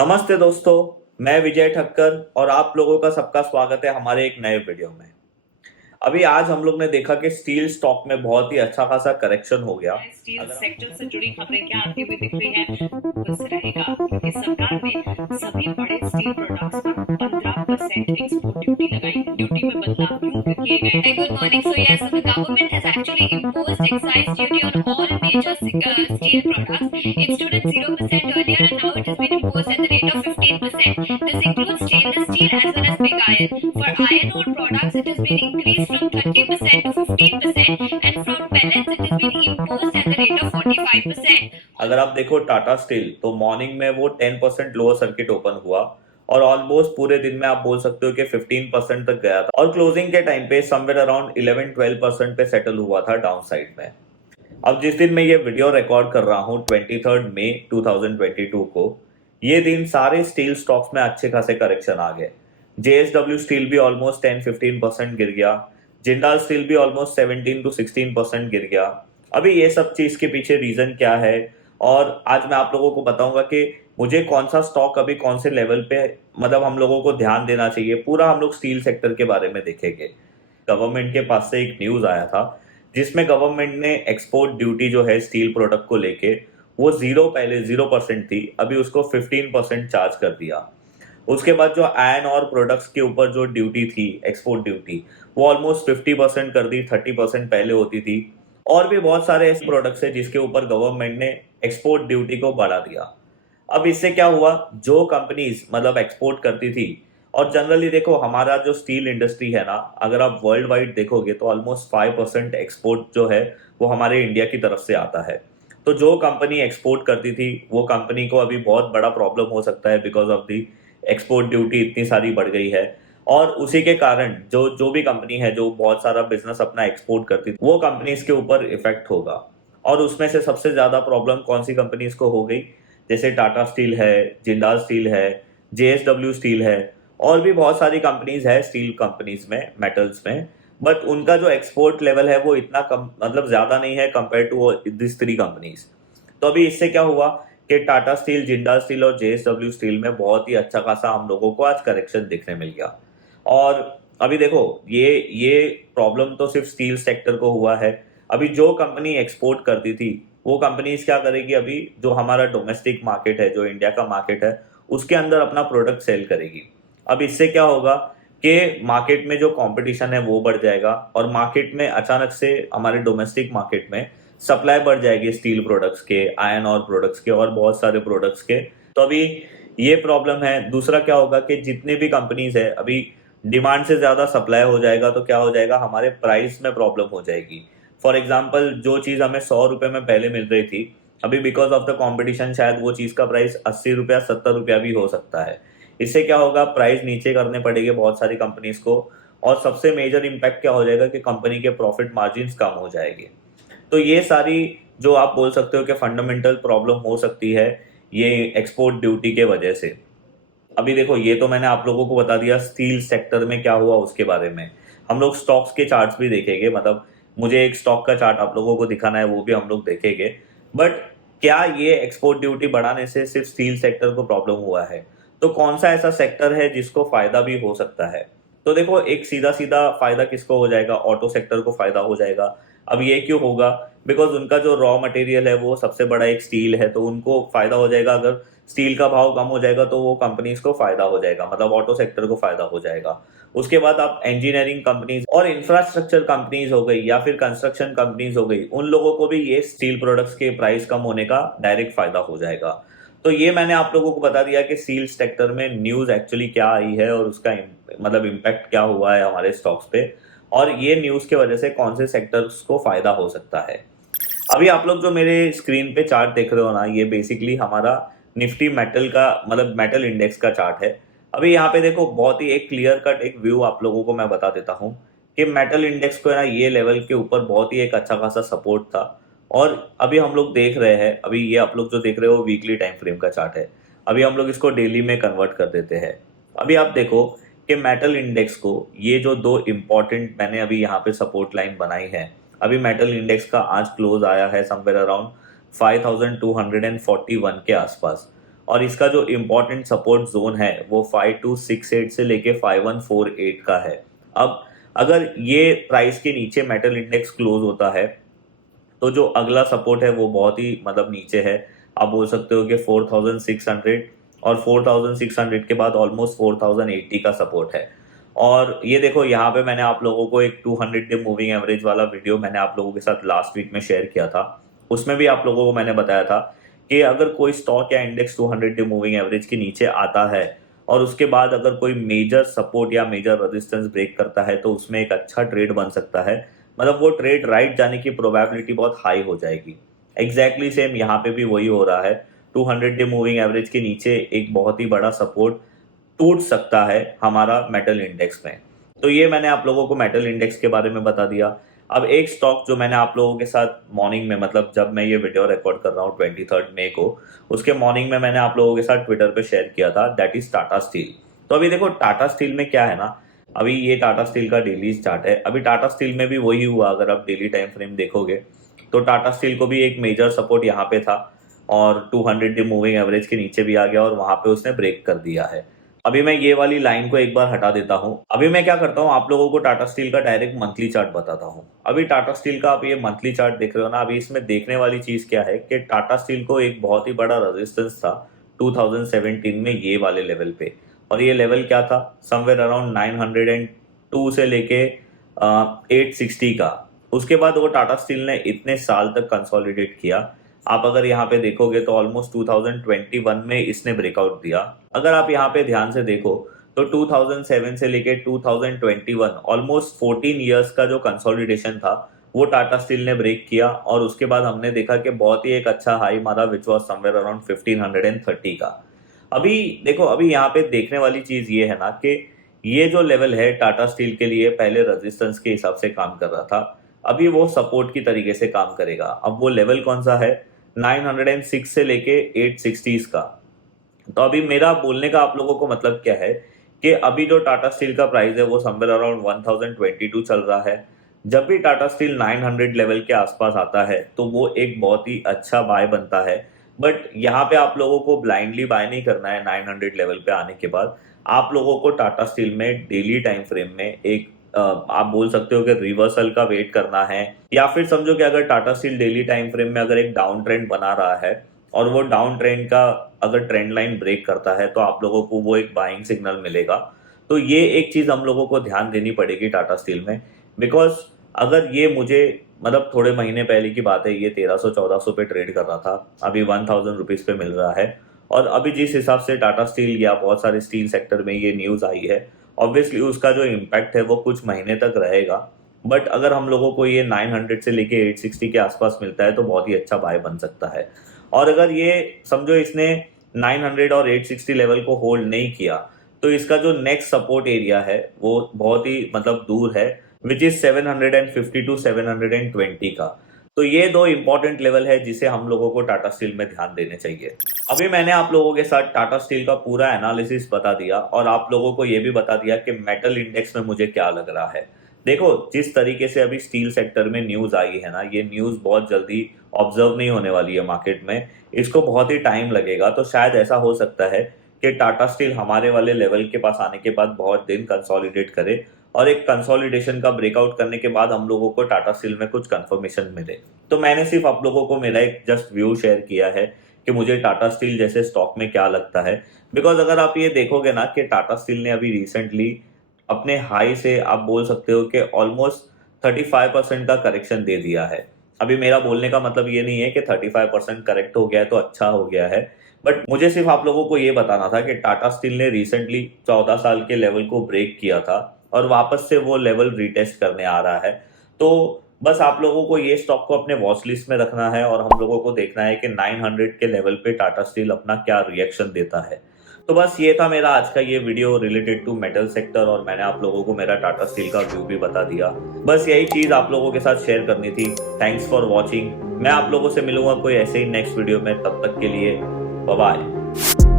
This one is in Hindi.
नमस्ते दोस्तों, मैं विजय ठक्कर और आप लोगों का सबका स्वागत है हमारे एक नए वीडियो में। अभी आज हम लोग ने देखा कि स्टील स्टॉक में बहुत ही अच्छा खासा करेक्शन हो गया। स्टील सेक्टर से जुड़ी खबरें क्या आती हुई दिख रही है बस रहेगा क्योंकि सरकार ने सभी बड़े स्टील प्रोडक्ट्स पर 15% एक्सपोर्ट ड्यूटी लगाई। ड्यूटी में बदलाव क्यों किए गए हैं? Good morning. So yes, so the government has actually imposed excise duty on all major steel products. It stood at 0% earlier, and now it has been imposed at the rate of 15%. This includes stainless steel as well as pig iron. For iron ore products, it has been increased from 30% to 15%, and from pellets, it has been imposed at the rate of 45%. अगर आप देखो टाटा स्टील तो मॉर्निंग में वो 10% लोअर सर्किट ओपन हुआ और ऑलमोस्ट पूरे दिन में आप बोल सकते हो कि 15% तक गया था और क्लोजिंग के टाइम पे समवेयर अराउंड 11-12% पे सेटल हुआ था डाउन साइड में। अब जिस दिन मैं ये वीडियो रिकॉर्ड कर रहा हूँ 23 मई 2022 को, ये दिन सारे स्टील स्टॉक्स में अच्छे खासे करेक्शन आ गए। जेएसडब्ल्यू स्टील भी ऑलमोस्ट 10-15% गिर गया, जिंदाल स्टील भी ऑलमोस्ट 17 to 16% गिर गया। अभी ये सब चीज के पीछे रीजन क्या है और आज मैं आप लोगों को बताऊंगा कि मुझे कौन सा स्टॉक अभी कौन से लेवल पे मतलब हम लोगों को ध्यान देना चाहिए। पूरा हम लोग स्टील सेक्टर के बारे में देखेंगे। गवर्नमेंट के पास से एक न्यूज आया था जिसमें गवर्नमेंट ने एक्सपोर्ट ड्यूटी जो है स्टील प्रोडक्ट को लेके वो पहले 0% थी, अभी उसको 15% चार्ज कर दिया। उसके बाद जो आयरन और प्रोडक्ट्स के ऊपर जो ड्यूटी थी एक्सपोर्ट ड्यूटी वो ऑलमोस्ट 50% कर दी, 30% पहले होती थी। और भी बहुत सारे ऐसे प्रोडक्ट्स है जिसके ऊपर गवर्नमेंट ने एक्सपोर्ट ड्यूटी को बढ़ा दिया। अब इससे क्या हुआ, जो कंपनीज मतलब एक्सपोर्ट करती थी, और जनरली देखो हमारा जो स्टील इंडस्ट्री है ना, अगर आप वर्ल्ड वाइड देखोगे तो ऑलमोस्ट 5% एक्सपोर्ट जो है वो हमारे इंडिया की तरफ से आता है। तो जो कंपनी एक्सपोर्ट करती थी वो कंपनी को अभी बहुत बड़ा प्रॉब्लम हो सकता है because of the export duty इतनी सारी बढ़ गई है। और उसी के कारण जो जो भी कंपनी है जो बहुत सारा बिजनेस अपना एक्सपोर्ट करती थी वो कंपनीज के ऊपर इफेक्ट होगा। और उसमें से सबसे ज्यादा प्रॉब्लम कौन सी कंपनीज को हो गई, जैसे टाटा स्टील है, जिंदाल स्टील है, जेएसडब्ल्यू स्टील है, और भी बहुत सारी कंपनीज है स्टील कंपनीज में, मेटल्स में। बट उनका जो एक्सपोर्ट लेवल है वो इतना कम मतलब ज्यादा नहीं है compare to this three companies. तो अभी इससे क्या हुआ कि टाटा स्टील, जिंदाल स्टील और जेएसडब्ल्यू स्टील में बहुत ही अच्छा खासा हम लोगों को आज करेक्शन देखने मिल गया। और अभी देखो ये प्रॉब्लम तो सिर्फ स्टील सेक्टर को हुआ है। अभी जो कंपनी एक्सपोर्ट करती थी वो कंपनीज क्या करेगी, अभी जो हमारा डोमेस्टिक मार्केट है, जो इंडिया का मार्केट है, उसके अंदर अपना प्रोडक्ट सेल करेगी। अब इससे क्या होगा कि मार्केट में जो कंपटीशन है वो बढ़ जाएगा और मार्केट में अचानक से हमारे डोमेस्टिक मार्केट में सप्लाई बढ़ जाएगी स्टील प्रोडक्ट्स के, आयरन और प्रोडक्ट्स के और बहुत सारे प्रोडक्ट्स के। तो अभी ये प्रॉब्लम है। दूसरा क्या होगा कि जितने भी कंपनीज है अभी डिमांड से ज्यादा सप्लाई हो जाएगा तो क्या हो जाएगा, हमारे प्राइस में प्रॉब्लम हो जाएगी। फॉर एग्जाम्पल जो चीज हमें 100 रुपए में पहले मिल रही थी, अभी बिकॉज ऑफ द कॉम्पिटिशन शायद वो चीज का प्राइस 80 रुपया 70 रुपया भी हो सकता है। इससे क्या होगा, प्राइस नीचे करने पड़ेंगे बहुत सारी कंपनीज को। और सबसे मेजर इम्पैक्ट क्या हो जाएगा कि कंपनी के प्रॉफिट मार्जिन कम हो जाएंगे। तो ये सारी जो आप बोल सकते हो कि फंडामेंटल प्रॉब्लम हो सकती है ये एक्सपोर्ट ड्यूटी के वजह से। अभी देखो ये तो मैंने आप लोगों को बता दिया स्टील सेक्टर में क्या हुआ उसके बारे में। हम लोग स्टॉक्स के चार्ट्स भी देखेंगे, मतलब मुझे एक स्टॉक का चार्ट आप लोगों को दिखाना है वो भी हम लोग देखेंगे। बट क्या ये एक्सपोर्ट ड्यूटी बढ़ाने से सिर्फ स्टील सेक्टर को प्रॉब्लम हुआ है, तो कौन सा ऐसा सेक्टर है जिसको फायदा भी हो सकता है? तो देखो एक सीधा सीधा फायदा किसको हो जाएगा, ऑटो सेक्टर को फायदा हो जाएगा। अब ये क्यों होगा, बिकॉज उनका जो रॉ मटेरियल है वो सबसे बड़ा एक स्टील है, तो उनको फायदा हो जाएगा। अगर स्टील का भाव कम हो जाएगा तो वो कंपनीज को फायदा हो जाएगा, मतलब ऑटो सेक्टर को फायदा हो जाएगा। उसके बाद आप इंजीनियरिंग कंपनीज और इंफ्रास्ट्रक्चर कंपनीज हो गई या फिर कंस्ट्रक्शन कंपनीज हो गई, उन लोगों को भी ये स्टील प्रोडक्ट्स के प्राइस कम होने का डायरेक्ट फायदा हो जाएगा। तो ये मैंने आप लोगों को बता दिया कि स्टील सेक्टर में न्यूज एक्चुअली क्या आई है और उसका मतलब इम्पैक्ट क्या हुआ है हमारे स्टॉक्स पे, और ये न्यूज के वजह से कौन से सेक्टर्स को फायदा हो सकता है। अभी आप लोग जो मेरे स्क्रीन पे चार्ट देख रहे हो ना, ये बेसिकली हमारा निफ्टी मेटल का मतलब मेटल इंडेक्स का चार्ट है। अभी यहाँ पे देखो बहुत ही एक क्लियर कट एक व्यू आप लोगों को मैं बता देता हूँ कि मेटल इंडेक्स को है ना ये लेवल के ऊपर बहुत ही एक अच्छा खासा सपोर्ट था। और अभी हम लोग देख रहे हैं, अभी ये आप लोग जो देख रहे हो वीकली टाइम फ्रेम का चार्ट है। अभी हम लोग इसको डेली में कन्वर्ट कर देते हैं। अभी आप देखो कि मेटल इंडेक्स को ये जो दो इंपॉर्टेंट मैंने अभी यहाँ पे सपोर्ट लाइन बनाई है, अभी मेटल इंडेक्स का आज क्लोज आया है समवेयर अराउंड 5241 के आसपास। और इसका जो इम्पोर्टेंट सपोर्ट जोन है वो 5268 से लेके 5148 का है। अब अगर ये प्राइस के नीचे मेटल इंडेक्स क्लोज होता है तो जो अगला सपोर्ट है वो बहुत ही मतलब नीचे है, आप बोल सकते हो कि 4600 और 4600 के बाद ऑलमोस्ट 4080 का सपोर्ट है। और ये देखो यहाँ पे मैंने आप लोगों को एक 200 डे मूविंग एवरेज वाला वीडियो मैंने आप लोगों के साथ लास्ट वीक में शेयर किया था। उसमें भी आप लोगों को मैंने बताया था कि अगर कोई स्टॉक या इंडेक्स 200 डे मूविंग एवरेज के नीचे आता है और उसके बाद अगर कोई मेजर सपोर्ट या मेजर रेजिस्टेंस ब्रेक करता है तो उसमें एक अच्छा ट्रेड बन सकता है, मतलब वो ट्रेड राइट जाने की प्रोबेबिलिटी बहुत हाई हो जाएगी। एग्जैक्टली सेम यहाँ पे भी वही हो रहा है। 200 डे मूविंग एवरेज के नीचे एक बहुत ही बड़ा सपोर्ट टूट सकता है हमारा मेटल इंडेक्स में। तो ये मैंने आप लोगों को मेटल इंडेक्स के बारे में बता दिया। अब एक स्टॉक जो मैंने आप लोगों के साथ मॉर्निंग में, मतलब जब मैं ये वीडियो रिकॉर्ड कर रहा हूँ 23 मई को, उसके मॉर्निंग में मैंने आप लोगों के साथ ट्विटर पे शेयर किया था, दैट इज टाटा स्टील। तो अभी देखो टाटा स्टील में क्या है ना, अभी ये टाटा स्टील का डेली चार्ट है। अभी टाटा स्टील में भी वही हुआ, अगर आप डेली टाइम फ्रेम देखोगे तो टाटा स्टील को भी एक मेजर सपोर्ट यहाँ पे था और 200 डे मूविंग एवरेज के नीचे भी आ गया और वहां पे उसने ब्रेक कर दिया है। अभी मैं ये वाली लाइन को एक बार हटा देता हूँ। अभी मैं क्या करता हूँ, आप लोगों को टाटा स्टील का डायरेक्ट मंथली चार्ट बताता हूँ। अभी टाटा स्टील का आप ये मंथली चार्ट देख रहे हो ना, अभी इसमें देखने वाली चीज क्या है कि टाटा स्टील को एक बहुत ही बड़ा रेजिस्टेंस था 2017 में ये वाले लेवल पे, और ये लेवल क्या था, समवेयर अराउंड 902 से लेके 860 का। उसके बाद वो टाटा स्टील ने इतने साल तक कंसोलिडेट किया। आप अगर यहाँ पे देखोगे तो ऑलमोस्ट 2021 में इसने ब्रेकआउट दिया। अगर आप यहाँ पे ध्यान से देखो तो 2007 से लेके 2021 ऑलमोस्ट 14 इयर्स का जो कंसोलिडेशन था वो टाटा स्टील ने ब्रेक किया, और उसके बाद हमने देखा कि बहुत ही एक अच्छा हाई मारा विच वॉज समवेयर अराउंड 1530 का। अभी देखो, अभी यहाँ पे देखने वाली चीज ये है ना कि ये जो लेवल है टाटा स्टील के लिए पहले रेजिस्टेंस के हिसाब से काम कर रहा था, अभी वो सपोर्ट की तरीके से काम करेगा। अब वो लेवल कौन सा है, 906 से लेके 860 का। तो अभी मेरा बोलने का आप लोगों को मतलब क्या है कि अभी जो टाटा स्टील का प्राइस है वो समवेयर अराउंड 1022 चल रहा है। जब भी टाटा स्टील 900 लेवल के आसपास आता है तो वो एक बहुत ही अच्छा बाय बनता है। बट यहाँ पे आप लोगों को ब्लाइंडली बाय नहीं करना है। 900 लेवल पे आने के बाद आप लोगों को टाटा स्टील में डेली टाइम फ्रेम में एक आप बोल सकते हो कि रिवर्सल का वेट करना है, या फिर समझो कि अगर Tata steel daily time frame में अगर एक डाउन ट्रेंड बना रहा है और वो डाउन ट्रेंड का अगर ट्रेंड लाइन ब्रेक करता है तो आप लोगों को वो एक बाइंग सिग्नल मिलेगा। तो ये एक चीज हम लोगों को ध्यान देनी पड़ेगी टाटा स्टील में, बिकॉज अगर ये मुझे मतलब थोड़े महीने पहले की बात है, ये 1300-1400 पे ट्रेड कर रहा था, अभी 1000 रुपीज पे मिल रहा है। और अभी जिस हिसाब से टाटा स्टील या बहुत सारे स्टील सेक्टर में ये न्यूज आई है, ऑब्वियसली उसका जो इम्पैक्ट है वो कुछ महीने तक रहेगा। बट अगर हम लोगों को ये 900 से लेके 860 के आसपास मिलता है तो बहुत ही अच्छा बाय बन सकता है। और अगर ये समझो इसने 900 और 860 लेवल को होल्ड नहीं किया तो इसका जो नेक्स्ट सपोर्ट एरिया है वो बहुत ही मतलब दूर है, विच इज 750 टू 720 का। तो ये दो इंपॉर्टेंट लेवल है जिसे हम लोगों को टाटा स्टील में ध्यान देने चाहिए। अभी मैंने आप लोगों के साथ टाटा स्टील का पूरा एनालिसिस बता दिया और आप लोगों को ये भी बता दिया कि मेटल इंडेक्स में मुझे क्या लग रहा है। देखो, जिस तरीके से अभी स्टील सेक्टर में न्यूज आई है ना, ये न्यूज बहुत जल्दी ऑब्जर्व नहीं होने वाली है मार्केट में, इसको बहुत ही टाइम लगेगा। तो शायद ऐसा हो सकता है कि टाटा स्टील हमारे वाले लेवल के पास आने के बाद बहुत दिन कंसोलिडेट करे और एक कंसोलिडेशन का ब्रेकआउट करने के बाद हम लोगों को टाटा स्टील में कुछ कंफर्मेशन मिले। तो मैंने सिर्फ आप लोगों को मेरा एक जस्ट व्यू शेयर किया है कि मुझे टाटा स्टील जैसे स्टॉक में क्या लगता है। बिकॉज अगर आप ये देखोगे ना कि टाटा स्टील ने अभी रिसेंटली अपने हाई से आप बोल सकते हो कि ऑलमोस्ट 35% का करेक्शन दे दिया है। अभी मेरा बोलने का मतलब ये नहीं है कि 35% करेक्ट हो गया है तो अच्छा हो गया है, बट मुझे सिर्फ आप लोगों को ये बताना था कि टाटा स्टील ने रिसेंटली 14 साल के लेवल को ब्रेक किया था और वापस से वो लेवल रीटेस्ट करने आ रहा है। तो बस आप लोगों को ये स्टॉक को अपने वॉच लिस्ट में रखना है और हम लोगों को देखना है कि 900 के लेवल पे टाटा स्टील अपना क्या रिएक्शन देता है। तो बस ये था मेरा आज का ये video related to metal sector, और मैंने आप लोगों को मेरा टाटा स्टील का व्यू भी बता दिया। बस यही चीज आप लोगों के साथ शेयर करनी थी। Thanks for watching. मैं आप लोगों से मिलूंगा कोई ऐसे ही नेक्स्ट वीडियो में, तब तक के लिए बाय बाय।